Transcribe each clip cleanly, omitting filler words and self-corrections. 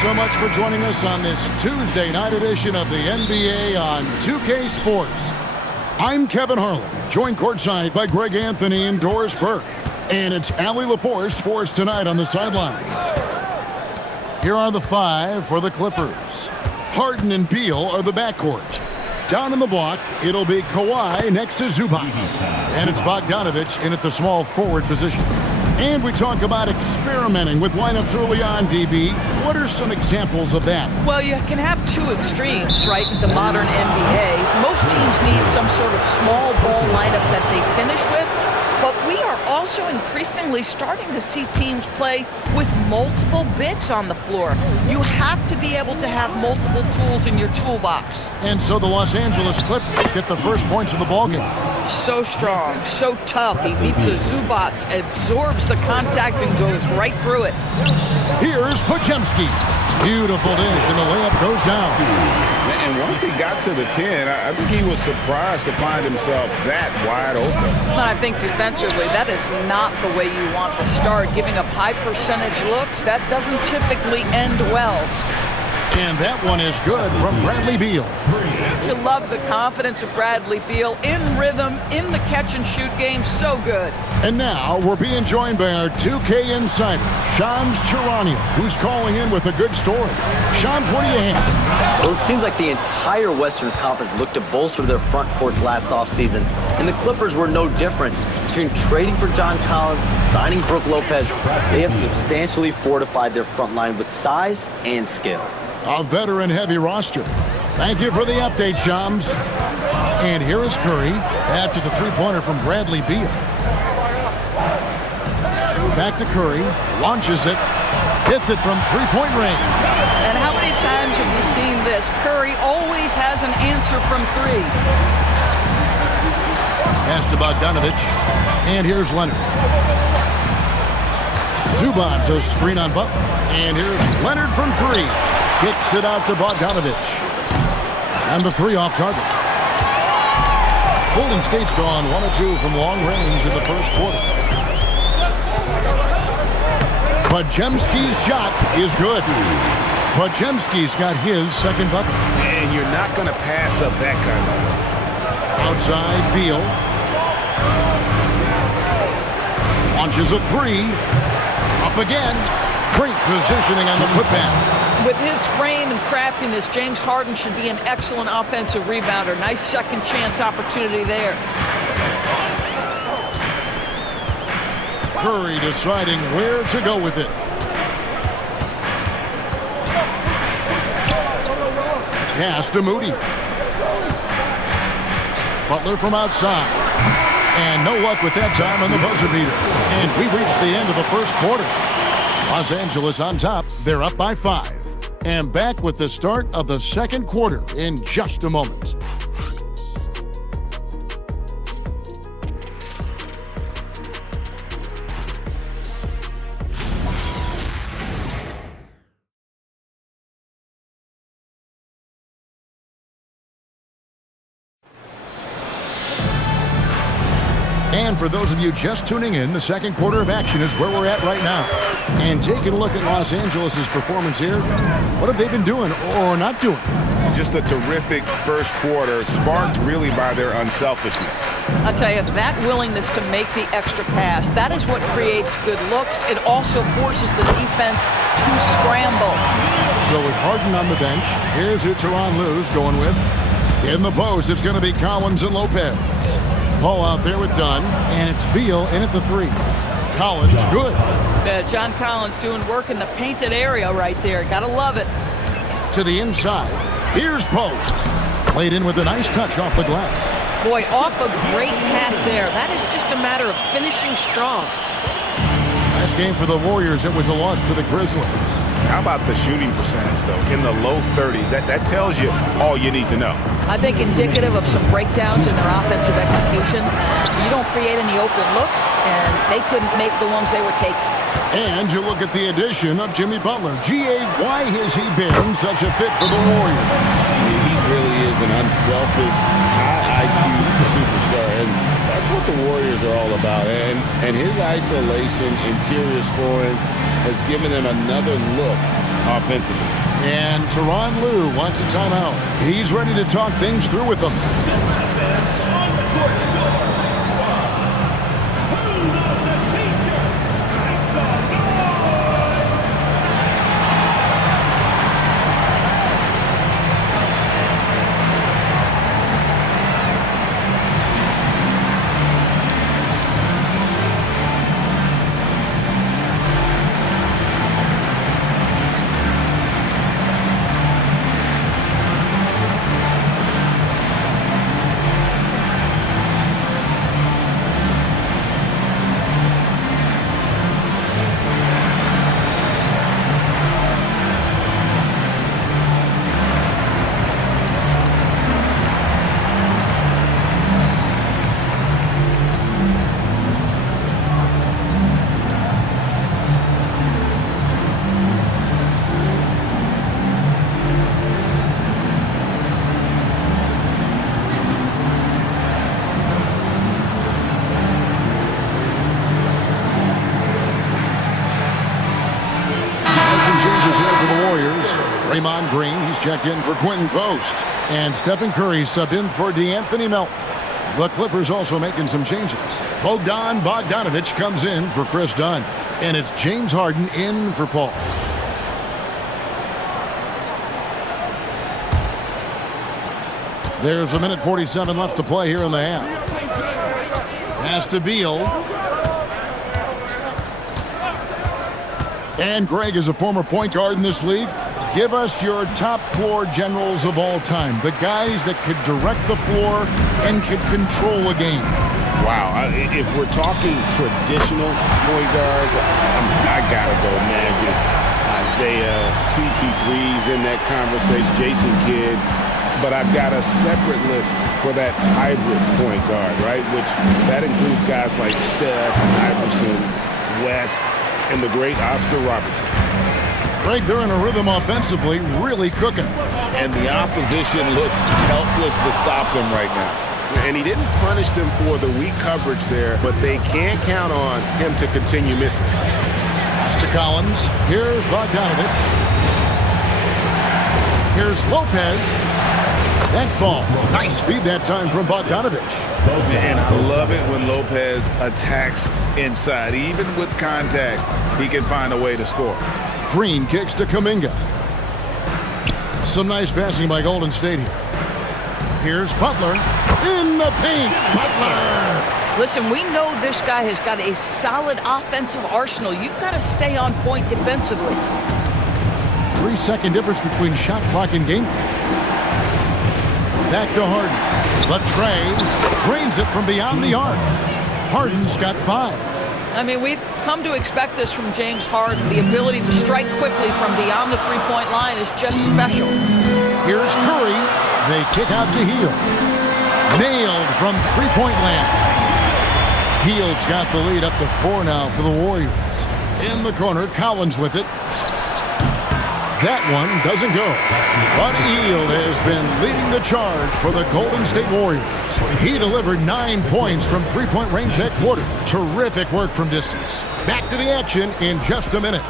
so much for joining us on this Tuesday night edition of the NBA on 2K Sports. I'm Kevin Harlan, joined courtside by Greg Anthony and Doris Burke. And it's Allie LaForce for us tonight on the sidelines. Here are the five for the Clippers. Harden and Beal are the backcourt. Down in the block, it'll be Kawhi next to Zubac. And it's Bogdanović in at the small forward position. And we talk about experimenting with lineups early on, DB. What are some examples of that? Well, you can have two extremes, right, in the modern NBA. Most teams need some sort of small ball lineup that they finish with. But we are also increasingly starting to see teams play with multiple bigs on the floor. You have to be able to have multiple tools in your toolbox. And so the Los Angeles Clippers get the first points of the ballgame. So strong, so tough. He beats the Zubac, absorbs the contact and goes right through it. Here's Podziemski. Beautiful dish, and the layup goes down. And once he got to the 10, I think he was surprised to find himself that wide open. I think defensively, that is not the way you want to start. Giving up high percentage looks, that doesn't typically end well. And that one is good from Bradley Beal. You love the confidence of Bradley Beal. In rhythm, in the catch-and-shoot game, so good. And now we're being joined by our 2K insider, Shams Charania, who's calling in with a good story. Shams, what do you have? Well, it seems like the entire Western Conference looked to bolster their front courts last offseason, and the Clippers were no different. Between trading for John Collins and signing Brook Lopez, they have substantially fortified their front line with size and skill. A veteran-heavy roster. Thank you for the update, Shams. And here is Curry after the three-pointer from Bradley Beal. Back to Curry, launches it, hits it from three-point range. And how many times have you seen this? Curry always has an answer from three. Pass to Bogdanović, and here's Leonard. Zubac, a screen on Butler, and here's Leonard from three. Kicks it out to Bogdanović. And the three off target. Golden State's gone 1 of 2 from long range in the first quarter. Podziemski's shot is good. Podziemski's got his second bucket. And you're not going to pass up that kind of one. Outside, Beal. Launches a three. Up again. Great positioning on the putback. With his frame and craftiness, James Harden should be an excellent offensive rebounder. Nice second chance opportunity there. Curry deciding where to go with it. Pass to Moody. Butler from outside. And no luck with that time on the buzzer beater. And we've reached the end of the first quarter. Los Angeles on top. They're up by 5. And back with the start of the second quarter in just a moment. And for those of you just tuning in, the second quarter of action is where we're at right now. And taking a look at Los Angeles' performance here, what have they been doing or not doing? Just a terrific first quarter, sparked really by their unselfishness. I'll tell you, that willingness to make the extra pass, that is what creates good looks. It also forces the defense to scramble. So with Harden on the bench, here's who Tyronn Lue's going with. In the post, it's going to be Collins and Lopez. Paul out there with Dunn, and it's Beal in at the three. Collins, good. John Collins doing work in the painted area right there. Gotta love it. To the inside. Here's Post. Played in with a nice touch off the glass. Boy, off a great pass there. That is just a matter of finishing strong. Last game for the Warriors, it was a loss to the Grizzlies. How about the shooting percentage, though? In the low 30s. That tells you all you need to know. I think indicative of some breakdowns in their offensive execution. You don't create any open looks, and they couldn't make the ones they were taking. And you look at the addition of Jimmy Butler. G.A., why has he been such a fit for the Warriors? He really is an unselfish, high IQ superstar, and that's what the Warriors are all about. And his isolation, interior scoring, has given them another look offensively. And Tyronn Lue wants a timeout. He's ready to talk things through with them. Draymond Green, he's checked in for Quentin Post. And Stephen Curry subbed in for DeAnthony Melton. The Clippers also making some changes. Bogdan Bogdanović comes in for Chris Dunn. And it's James Harden in for Paul. There's 1:47 left to play here in the half. Pass to Beal. And Greg is a former point guard in this league. Give us your top floor generals of all time. The guys that could direct the floor and could control a game. Wow. If we're talking traditional point guards, I got to go Magic. Isaiah, CP3's in that conversation, Jason Kidd. But I've got a separate list for that hybrid point guard, right? Which that includes guys like Steph, Iverson, West, and the great Oscar Robertson. Greg, they're in a rhythm offensively, really cooking. And the opposition looks helpless to stop them right now. And he didn't punish them for the weak coverage there, but they can't count on him to continue missing. Pass to Collins. Here's Bogdanović. Here's Lopez. That ball. Nice feed that time from Bogdanović. And I love it when Lopez attacks inside. Even with contact, he can find a way to score. Green kicks to Kuminga. Some nice passing by Golden State here. Here's Butler in the paint. Butler. Listen, we know this guy has got a solid offensive arsenal. You've got to stay on point defensively. 3-second difference between shot clock and game clock. Back to Harden. But Trey drains it from beyond the arc. Harden's got 5. I mean, we've come to expect this from James Harden. The ability to strike quickly from beyond the three-point line is just special. Here's Curry. They kick out to Hield. Nailed from three-point land. Hield's got the lead up to 4 now for the Warriors. In the corner, Collins with it. That one doesn't go. But Hield has been leading the charge for the Golden State Warriors. He delivered 9 points from three-point range that quarter. Terrific work from distance. Back to the action in just a minute.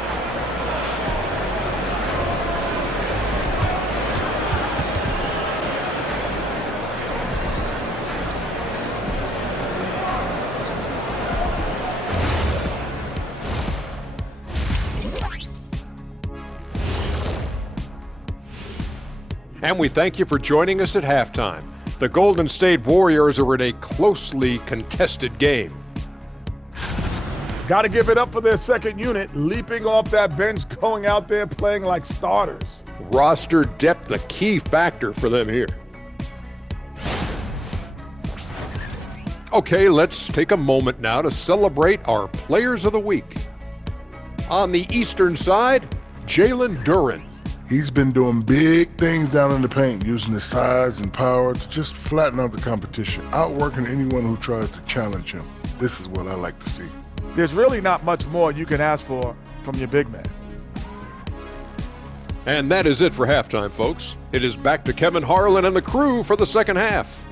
And we thank you for joining us at halftime. The Golden State Warriors are in a closely contested game. Got to give it up for their second unit, leaping off that bench, going out there playing like starters. Roster depth, a key factor for them here. Okay, let's take a moment now to celebrate our Players of the Week. On the Eastern side, Jalen Duren. He's been doing big things down in the paint, using his size and power to just flatten out the competition, outworking anyone who tries to challenge him. This is what I like to see. There's really not much more you can ask for from your big man. And that is it for halftime, folks. It is back to Kevin Harlan and the crew for the second half.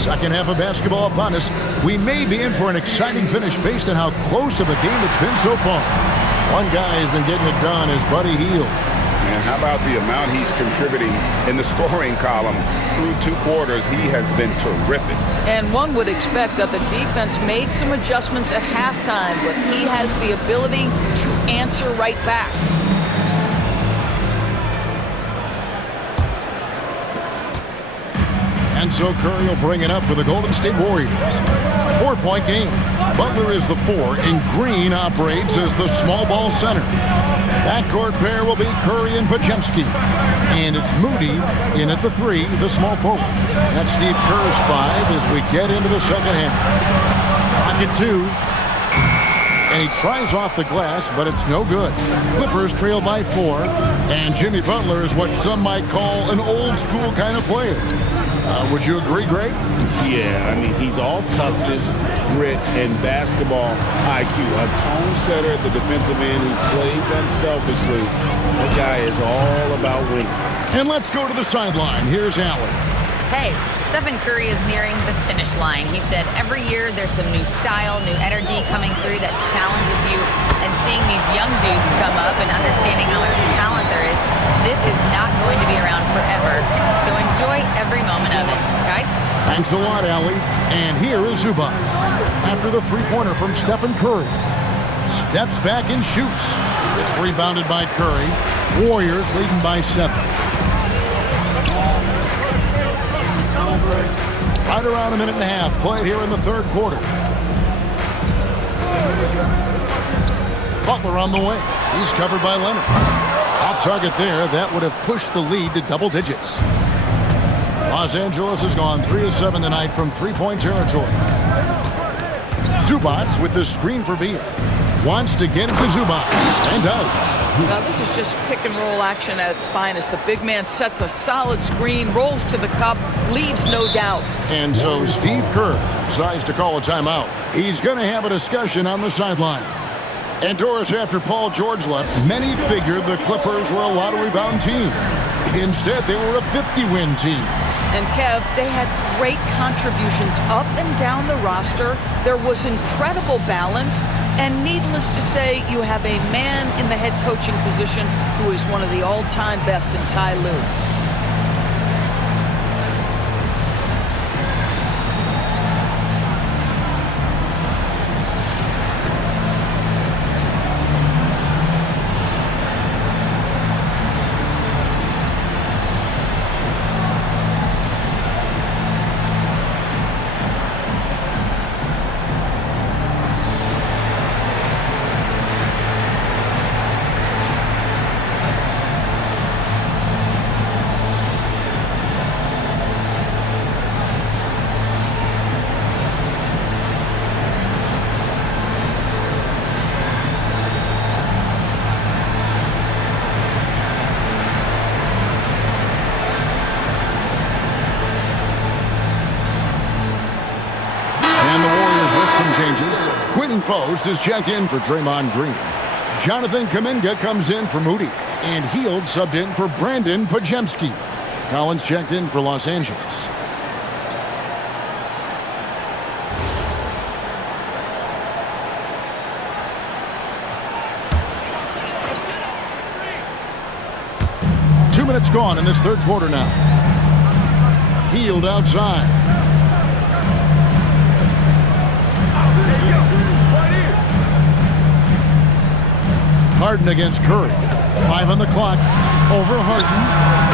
Second half of basketball upon us. We may be in for an exciting finish based on how close of a game it's been so far. One guy has been getting it done is Buddy Hield. And how about the amount he's contributing in the scoring column? Through 2 quarters, he has been terrific. And one would expect that the defense made some adjustments at halftime, but he has the ability to answer right back. And so Curry will bring it up for the Golden State Warriors. 4-point game. Butler is the 4, and Green operates as the small ball center. Backcourt pair will be Curry and Podziemski. And it's Moody in at the 3, the small forward. That's Steve Kerr's 5 as we get into the second half. Rocket 2. And he tries off the glass, but it's no good. Clippers trail by 4. And Jimmy Butler is what some might call an old-school kind of player. Would you agree, Greg? Yeah, I mean, he's all toughness, grit, and basketball IQ. A tone setter at the defensive end who plays unselfishly. That guy is all about winning. And let's go to the sideline. Here's Allen. Hey, Stephen Curry is nearing the finish line. He said every year there's some new style, new energy coming through that challenges you. And seeing these young dudes come up and understanding how much talent there is, this is not going to be around forever. So enjoy every moment of it, guys. Thanks a lot, Allie. And here is Zubac. After the three-pointer from Stephen Curry. Steps back and shoots. It's rebounded by Curry. Warriors leading by 7. Right around a minute and a half played here in the third quarter. Butler on the way. He's covered by Leonard. Off target there. That would have pushed the lead to double digits. Los Angeles has gone 3 of 7 tonight from three-point territory. Zubac with the screen for Beal. Wants to get it to Zubac, and does. Now this is just pick-and-roll action at its finest. The big man sets a solid screen, rolls to the cup, leaves no doubt. And so Steve Kerr decides to call a timeout. He's going to have a discussion on the sideline. And Doris, after Paul George left, many figured the Clippers were a lottery-bound team. Instead, they were a 50-win team. And Kev, they had great contributions up and down the roster. There was incredible balance. And needless to say, you have a man in the head coaching position who is one of the all-time best in Ty Lue. Quentin Post is checked in for Draymond Green. Jonathan Kuminga comes in for Moody. And Hield subbed in for Brandon Podziemski. Collins checked in for Los Angeles. Two minutes gone in this third quarter now. Hield outside. Harden against Curry. 5 on the clock. Over Harden.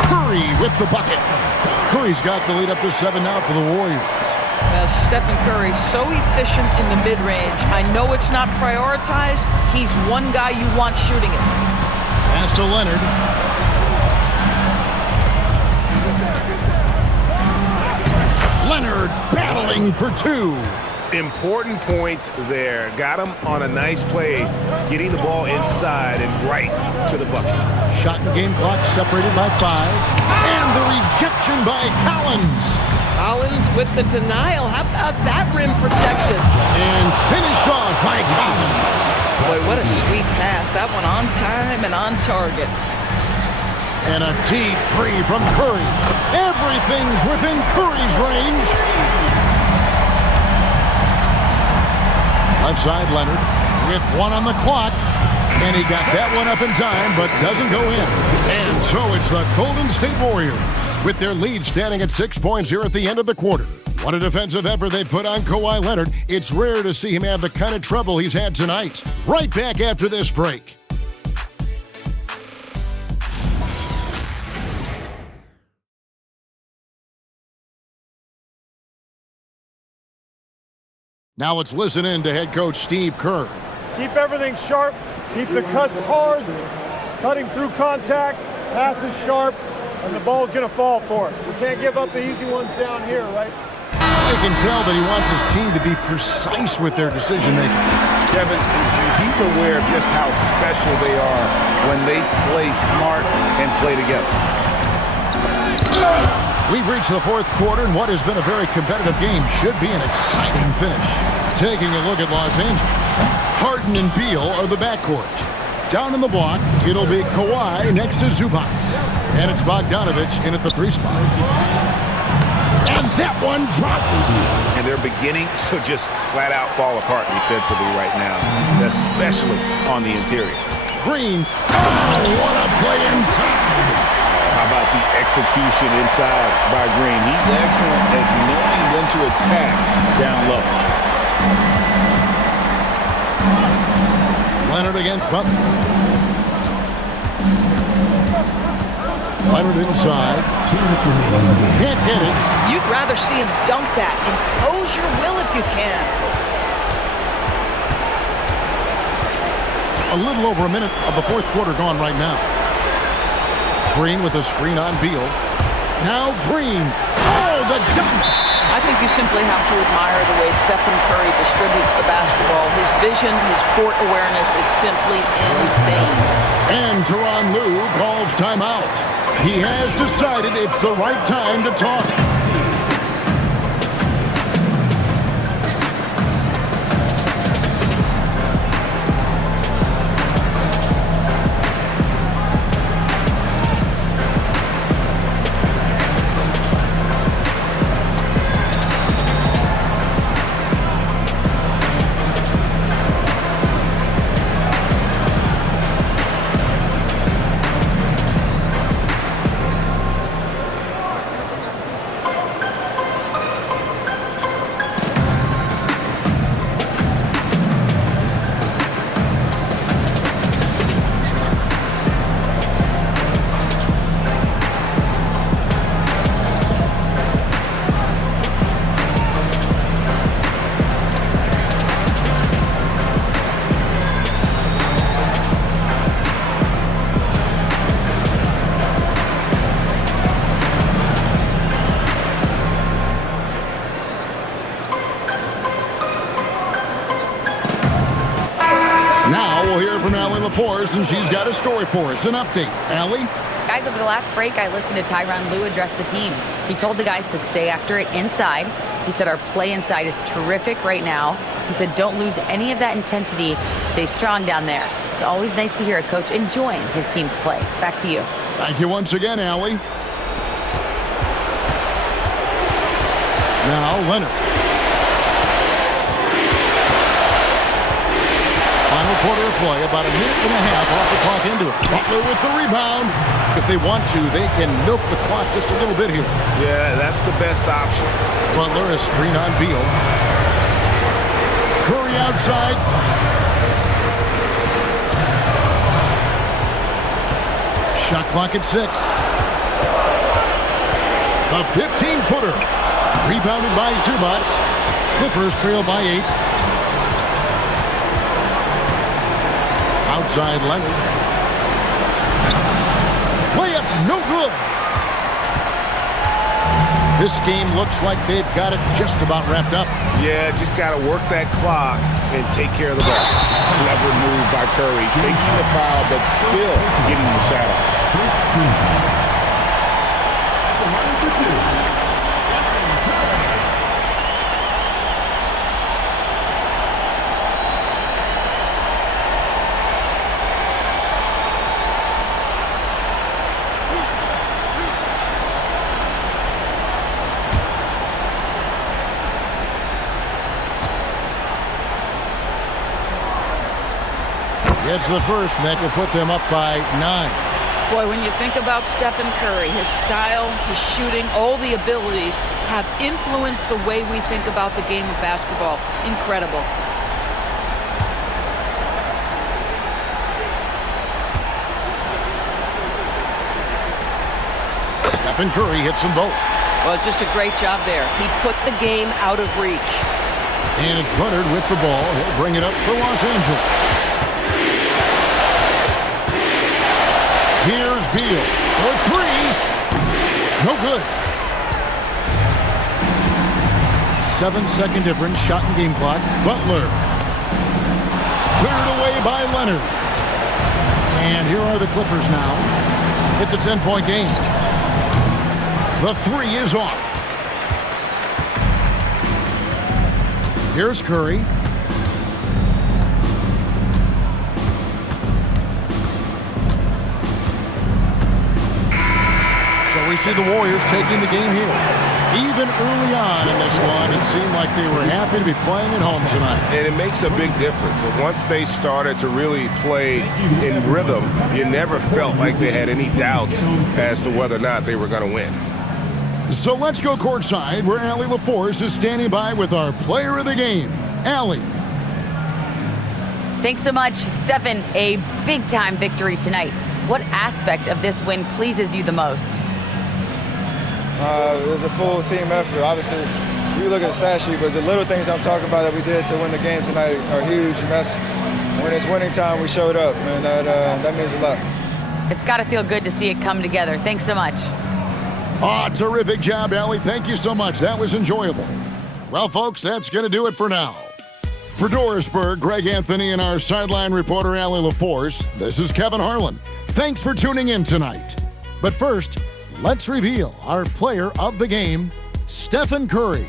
Curry with the bucket. Curry's got the lead up to 7 now for the Warriors. Stephen Curry, so efficient in the mid-range. I know it's not prioritized. He's one guy you want shooting it. Pass to Leonard. Leonard battling for 2. Important points there. Got him on a nice play, getting the ball inside and right to the bucket. Shot and game clock separated by 5. And the rejection by Collins. Collins with the denial. How about that rim protection? And finished off by Collins. Boy, what a sweet pass. That one on time and on target. And a deep three from Curry. Everything's within Curry's range. Left side, Leonard with 1 on the clock. And he got that one up in time, but doesn't go in. And so it's the Golden State Warriors with their lead standing at 6 points here at the end of the quarter. What a defensive effort they put on Kawhi Leonard. It's rare to see him have the kind of trouble he's had tonight. Right back after this break. Now let's listen in to head coach Steve Kerr. Keep everything sharp. Keep the cuts hard. Cutting through contact. Passes sharp. And the ball's going to fall for us. We can't give up the easy ones down here, right? I can tell that he wants his team to be precise with their decision-making. Kevin, he's aware of just how special they are when they play smart and play together. We've reached the fourth quarter, and what has been a very competitive game should be an exciting finish. Taking a look at Los Angeles, Harden and Beal are the backcourt. Down in the block, it'll be Kawhi next to Zubac. And it's Bogdanovic in at the 3 spot. And that one drops. And they're beginning to just flat out fall apart defensively right now, especially on the interior. Green. Oh, what a play inside. How about the execution inside by Green? He's excellent at knowing when to attack down low. Leonard against Butler. Leonard inside. Can't get it. You'd rather see him dunk that. Impose your will if you can. A little over a minute of the fourth quarter gone right now. Green with a screen on Beal. Now Green. Oh, the dunk! I think you simply have to admire the way Stephen Curry distributes the basketball. His vision, his court awareness is simply insane. And Tyronn Lue calls timeout. He has decided it's the right time to talk. And she's got a story for us, an update. Allie? Guys, over the last break, I listened to Tyronn Lue address the team. He told the guys to stay after it inside. He said our play inside is terrific right now. He said don't lose any of that intensity. Stay strong down there. It's always nice to hear a coach enjoying his team's play. Back to you. Thank you once again, Allie. Now Leonard. Final quarter of play, about a minute and a half off the clock into it. Butler with the rebound. If they want to, they can milk the clock just a little bit here. Yeah, that's the best option. Butler is screen on Beal. Curry outside. Shot clock at 6. The 15-footer. Rebounded by Zubac. Clippers trail by 8. Outside Leonard. Layup, no good. This game looks like they've got it just about wrapped up. Yeah, just got to work that clock and take care of the ball. Clever move by Curry, taking the foul, but still getting the shot off. Gets the first, and that will put them up by 9. Boy, when you think about Stephen Curry, his style, his shooting, all the abilities have influenced the way we think about the game of basketball. Incredible. Stephen Curry hits them both. Well, just a great job there. He put the game out of reach. And it's Leonard with the ball. He'll bring it up for Los Angeles. Here's Beal for 3. No good. 7-second difference, shot and game clock. Butler. Cleared away by Leonard. And here are the Clippers now. It's a 10-point game. The 3 is off. Here's Curry. So we see the Warriors taking the game here. Even early on in this one, it seemed like they were happy to be playing at home tonight. And it makes a big difference. Once they started to really play in rhythm, you never felt like they had any doubts as to whether or not they were going to win. So let's go courtside where Allie LaForce is standing by with our player of the game. Allie. Thanks so much, Stephen. A big-time victory tonight. What aspect of this win pleases you the most? It was a full team effort. Obviously, you look at the stat sheet, but the little things I'm talking about that we did to win the game tonight are huge. And that's when it's winning time, we showed up, and that means a lot. It's got to feel good to see it come together. Thanks so much. Terrific job, Allie. Thank you so much. That was enjoyable. Well, folks, that's going to do it for now. For Dorisburg, Greg Anthony, and our sideline reporter, Allie LaForce, this is Kevin Harlan. Thanks for tuning in tonight. But first, let's reveal our player of the game, Stephen Curry.